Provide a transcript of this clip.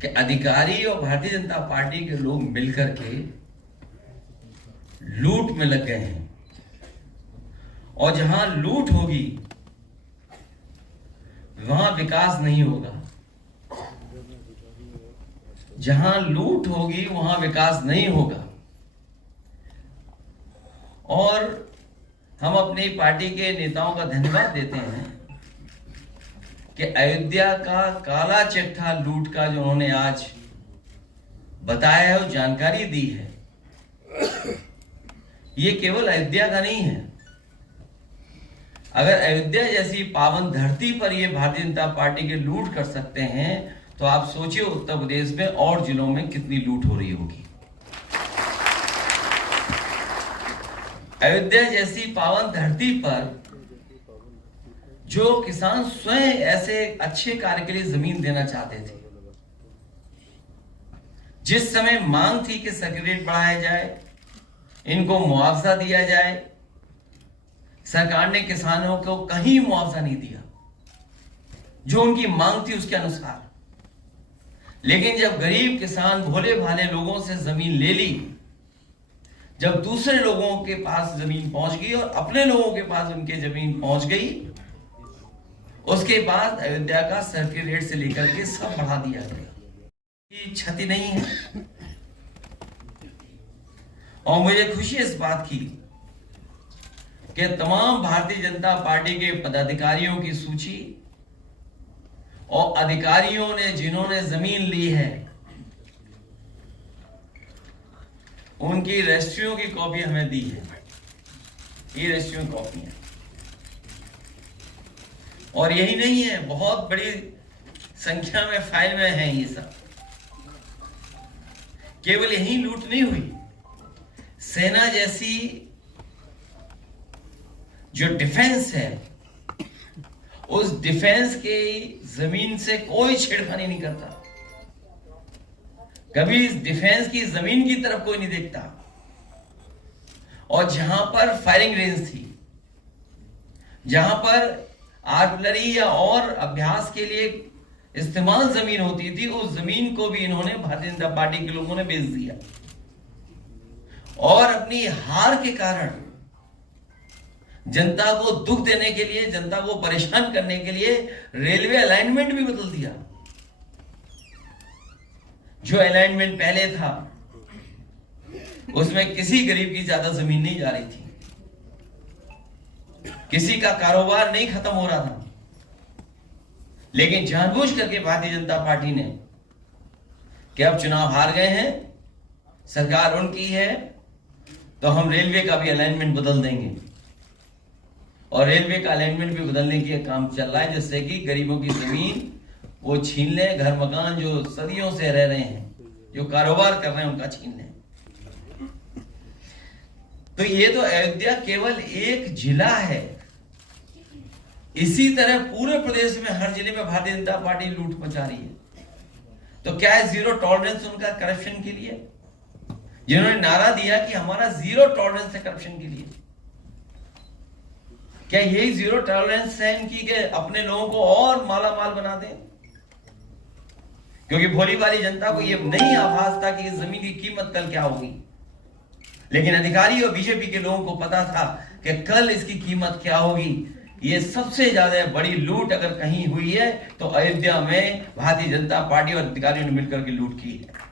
कि अधिकारी और भारतीय जनता पार्टी के लोग मिलकर के लूट में लग गए हैं, और जहां लूट होगी वहां विकास नहीं होगा। जहां लूट होगी वहां विकास नहीं होगा। और हम अपनी पार्टी के नेताओं का धन्यवाद देते हैं कि अयोध्या का काला चिट्ठा लूट का जो उन्होंने आज बताया है और जानकारी दी है, ये केवल अयोध्या का नहीं है। अगर अयोध्या जैसी पावन धरती पर ये भारतीय जनता पार्टी के लूट कर सकते हैं, तो आप सोचिए उत्तर प्रदेश में और जिलों में कितनी लूट हो रही होगी। अयोध्या जैसी पावन धरती पर जो किसान स्वयं ऐसे अच्छे कार्य के लिए जमीन देना चाहते थे, जिस समय मांग थी कि सेक्रेटरीट बढ़ाया जाए, इनको मुआवजा दिया जाए, सरकार ने किसानों को कहीं मुआवजा नहीं दिया जो उनकी मांग थी उसके अनुसार। लेकिन जब गरीब किसान भोले भाले लोगों से जमीन ले ली, जब दूसरे लोगों के पास जमीन पहुंच गई और अपने लोगों के पास उनके जमीन पहुंच गई, उसके बाद अयोध्या का सर्किट रेट से लेकर के सब बढ़ा दिया गया। ये क्षति नहीं है। और मुझे खुशी इस बात की कि तमाम भारतीय जनता पार्टी के पदाधिकारियों की सूची और अधिकारियों ने जिन्होंने जमीन ली है, उनकी रजिस्ट्रियों की कॉपी हमें दी है। ये रजिस्ट्रियों की कॉपी है। और यही नहीं है, बहुत बड़ी संख्या में फाइल में है ये सब। केवल यही लूट नहीं हुई, सेना जैसी जो डिफेंस है, उस डिफेंस के जमीन से कोई छेड़खानी नहीं करता। कभी इस डिफेंस की जमीन की तरफ कोई नहीं देखता। और जहां पर फायरिंग रेंज थी, जहां पर आर्टिलरी या और अभ्यास के लिए इस्तेमाल जमीन होती थी, उस जमीन को भी इन्होंने भारतीय जनता पार्टी के लोगों ने बेच दिया। और अपनी हार के कारण जनता को दुख देने के लिए, जनता को परेशान करने के लिए रेलवे अलाइनमेंट भी बदल दिया। जो अलाइनमेंट पहले था उसमें किसी गरीब की ज्यादा जमीन नहीं जा रही थी, किसी का कारोबार नहीं खत्म हो रहा था। लेकिन जानबूझ करके भारतीय जनता पार्टी ने कि अब चुनाव हार गए हैं, सरकार उनकी है, तो हम रेलवे का भी अलाइनमेंट बदल देंगे। और रेलवे का अलाइनमेंट भी बदलने के काम चल रहा है, जिससे कि गरीबों की जमीन वो छीन ले, घर मकान जो सदियों से रह रहे हैं, जो कारोबार कर रहे हैं, उनका छीन ले। तो ये तो अयोध्या केवल एक जिला है। इसी तरह पूरे प्रदेश में हर जिले में भारतीय जनता पार्टी लूट मचा रही है। तो क्या है जीरो टॉलरेंस उनका करप्शन के लिए? जिन्होंने नारा दिया कि हमारा जीरो टॉलरेंस है करप्शन के लिए, क्या यही जीरो टॉलरेंस है इनकी कि अपने लोगों को और माला माल बना दें? क्योंकि भोली वाली जनता को यह नहीं आभास था कि इस जमीन की कीमत कल क्या होगी। लेकिन अधिकारी और बीजेपी के लोगों को पता था कि कल इसकी कीमत क्या होगी। ये सबसे ज्यादा बड़ी लूट अगर कहीं हुई है तो अयोध्या में भारतीय जनता पार्टी और अधिकारियों ने मिलकर के लूट की है।